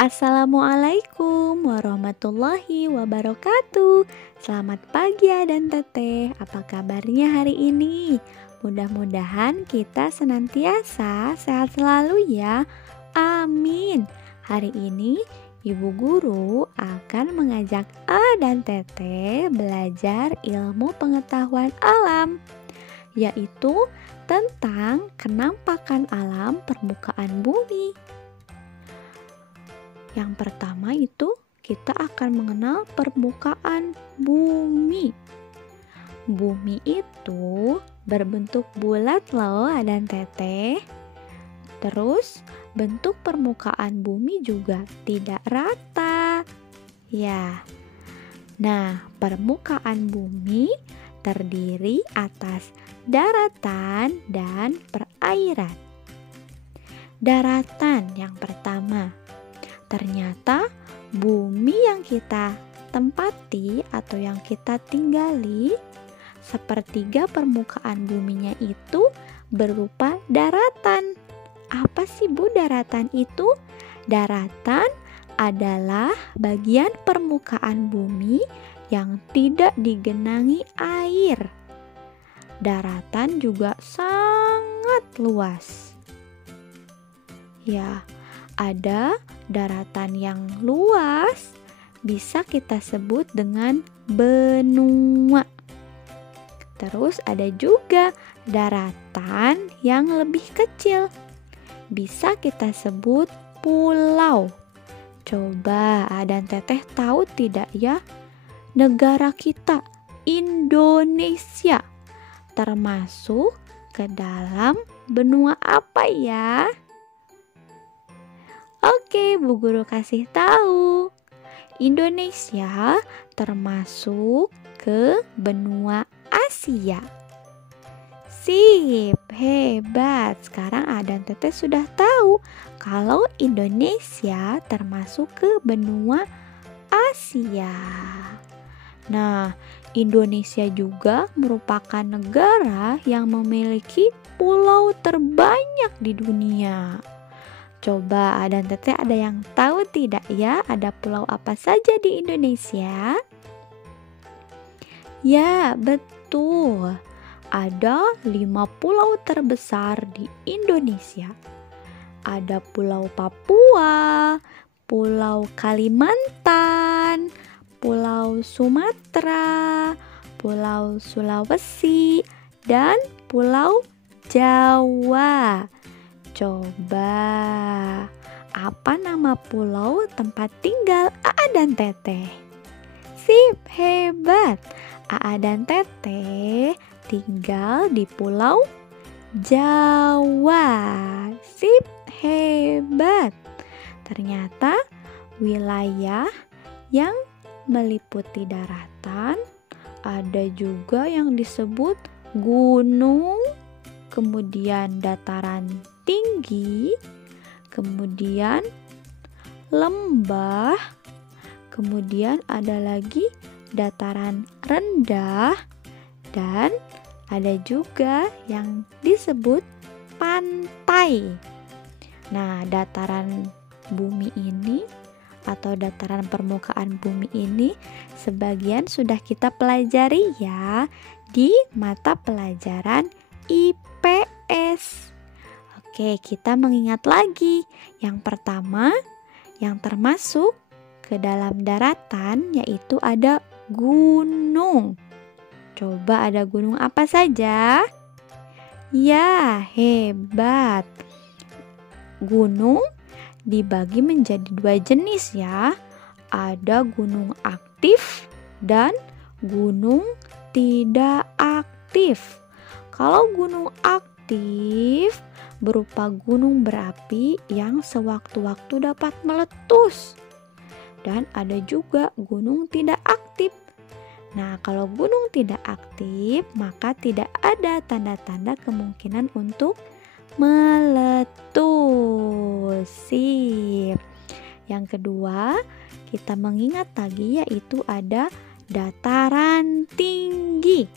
Assalamualaikum warahmatullahi wabarakatuh. Selamat pagi ya dan teteh. Apa kabarnya hari ini? Mudah-mudahan kita senantiasa sehat selalu ya. Amin. Hari ini Ibu Guru akan mengajak A dan Teteh belajar ilmu pengetahuan alam, yaitu tentang kenampakan alam permukaan bumi. Yang pertama itu kita akan mengenal permukaan bumi. Bumi itu berbentuk bulat loh dan Teteh. Terus bentuk permukaan bumi juga tidak rata. Ya. Nah, permukaan bumi terdiri atas daratan dan perairan. Daratan yang pertama. Ternyata bumi yang kita tempati atau yang kita tinggali, sepertiga permukaan buminya itu berupa daratan. Apa sih Bu daratan itu? Daratan adalah bagian permukaan bumi yang tidak digenangi air. Daratan juga sangat luas. Ya, ada daratan yang luas bisa kita sebut dengan benua. Terus ada juga daratan yang lebih kecil, bisa kita sebut pulau. Coba dan Teteh tahu tidak ya, negara kita Indonesia termasuk ke dalam benua apa ya? Oke, Bu Guru kasih tahu. Indonesia termasuk ke benua Asia. Sip, hebat. Sekarang dan Teteh sudah tahu kalau Indonesia termasuk ke benua Asia. Nah, Indonesia juga merupakan negara yang memiliki pulau terbanyak di dunia. Coba dan Teteh ada yang tahu tidak ya, ada pulau apa saja di Indonesia? Ya, betul. Ada 5 pulau terbesar di Indonesia. Ada Pulau Papua, Pulau Kalimantan, Pulau Sumatera, Pulau Sulawesi, dan Pulau Jawa. Coba, apa nama pulau tempat tinggal Aa dan Teteh? Sip, hebat. Aa dan Teteh tinggal di Pulau Jawa. Sip, hebat. Ternyata wilayah yang meliputi daratan ada juga yang disebut gunung, kemudian dataran tinggi, kemudian lembah, kemudian ada lagi dataran rendah, dan ada juga yang disebut pantai. Nah, dataran bumi ini atau dataran permukaan bumi ini sebagian sudah kita pelajari ya di mata pelajaran IPS. Oke, kita mengingat lagi. Yang pertama, yang termasuk ke dalam daratan yaitu ada gunung. Coba ada gunung apa saja? Ya, hebat. Gunung dibagi menjadi 2 jenis ya. Ada gunung aktif dan gunung tidak aktif. Kalau gunung aktif berupa gunung berapi yang sewaktu-waktu dapat meletus. Dan ada juga gunung tidak aktif. Nah, kalau gunung tidak aktif, maka tidak ada tanda-tanda kemungkinan untuk meletus. Sip. Yang kedua, kita mengingat lagi yaitu ada dataran tinggi.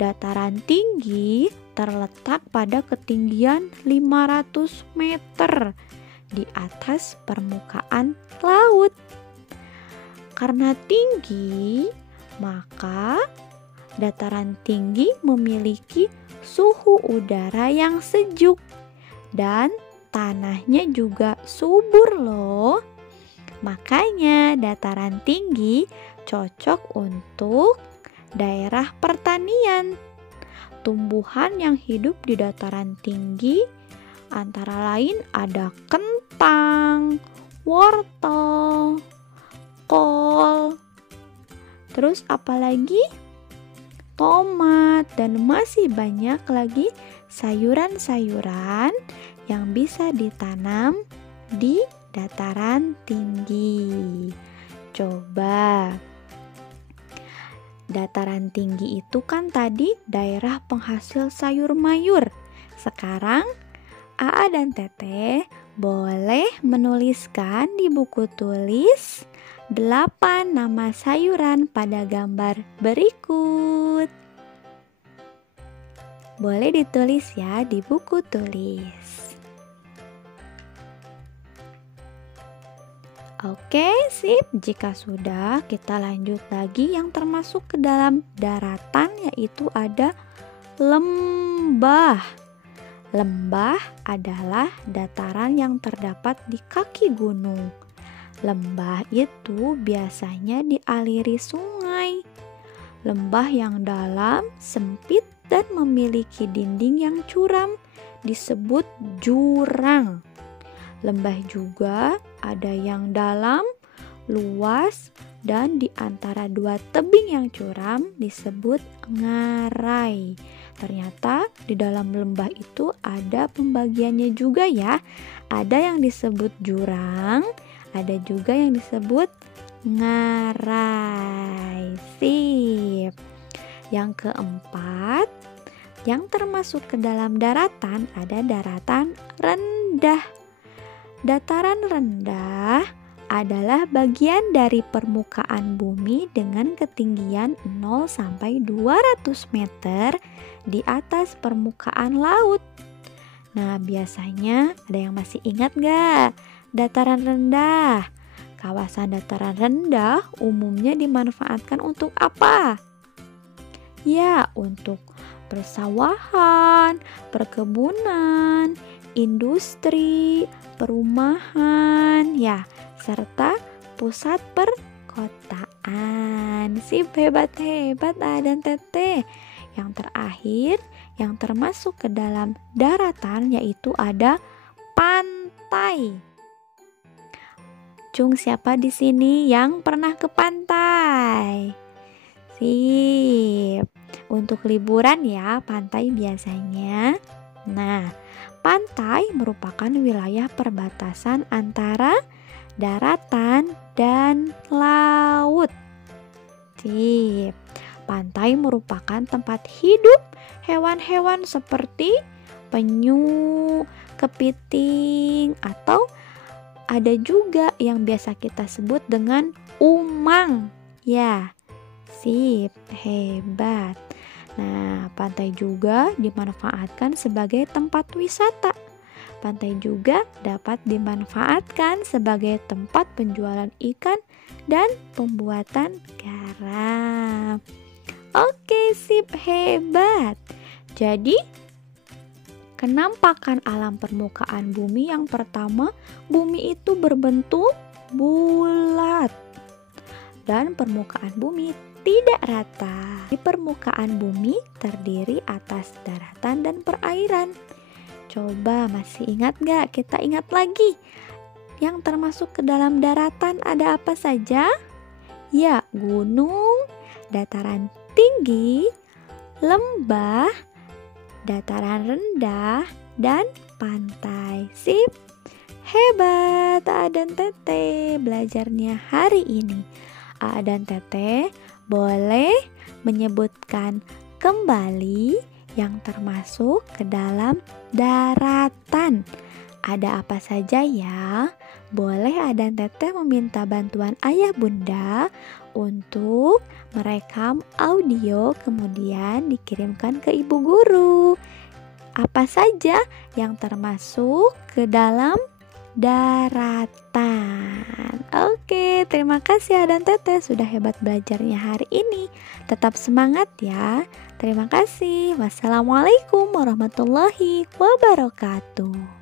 Dataran tinggi terletak pada ketinggian 500 meter. di atas permukaan laut. Karena tinggi, maka dataran tinggi memiliki suhu udara yang sejuk dan tanahnya juga subur loh. Makanya dataran tinggi cocok untuk daerah pertanian. Tumbuhan yang hidup di dataran tinggi antara lain ada kentang, wortel, kol, terus apalagi? Tomat, dan masih banyak lagi sayuran-sayuran yang bisa ditanam di dataran tinggi. Coba, dataran tinggi itu kan tadi daerah penghasil sayur mayur. Sekarang Aa dan Teteh boleh menuliskan di buku tulis 8 nama sayuran pada gambar berikut. Boleh ditulis ya di buku tulis. Oke, sip. Jika sudah, kita lanjut lagi yang termasuk ke dalam daratan, yaitu ada lembah. Lembah adalah dataran yang terdapat di kaki gunung. Lembah itu biasanya dialiri sungai. Lembah yang dalam, sempit, dan memiliki dinding yang curam disebut jurang. Lembah juga ada yang dalam, luas, dan di antara dua tebing yang curam disebut ngarai. Ternyata di dalam lembah itu ada pembagiannya juga ya. Ada yang disebut jurang, ada juga yang disebut ngarai. Sip. Yang keempat, yang termasuk ke dalam daratan ada daratan rendah. Dataran rendah adalah bagian dari permukaan bumi dengan ketinggian 0 sampai 200 meter di atas permukaan laut. Nah, biasanya ada yang masih ingat nggak? Dataran rendah. Kawasan dataran rendah umumnya dimanfaatkan untuk apa? Ya, untuk persawahan, perkebunan, industri, perumahan, ya, serta pusat perkotaan. Sip, hebat-hebat A dan Teteh. Yang terakhir, yang termasuk ke dalam daratan yaitu ada pantai. Cung, siapa di sini yang pernah ke pantai? Sip. Untuk liburan ya, pantai biasanya. Nah, pantai merupakan wilayah perbatasan antara daratan dan laut. Sip. Pantai merupakan tempat hidup hewan-hewan seperti penyu, kepiting, atau ada juga yang biasa kita sebut dengan umang. Ya, sip, hebat. Nah, pantai juga dimanfaatkan sebagai tempat wisata. Pantai juga dapat dimanfaatkan sebagai tempat penjualan ikan dan pembuatan garam. Oke, sip, hebat. Jadi, kenampakan alam permukaan bumi yang pertama, bumi itu berbentuk bulat dan permukaan bumi tidak rata. Di permukaan bumi terdiri atas daratan dan perairan. Coba masih ingat gak? Kita ingat lagi. Yang termasuk ke dalam daratan ada apa saja? Ya, gunung, dataran tinggi, lembah, dataran rendah, dan pantai. Sip, hebat A dan Teteh belajarnya hari ini. A dan Teteh boleh menyebutkan kembali yang termasuk ke dalam daratan. Ada apa saja ya? Boleh A dan Teteh meminta bantuan ayah bunda untuk merekam audio kemudian dikirimkan ke ibu guru. Apa saja yang termasuk ke dalam daratan. Oke, terima kasih Adan Teteh sudah hebat belajarnya hari ini. Tetap semangat ya. Terima kasih. Wassalamualaikum warahmatullahi wabarakatuh.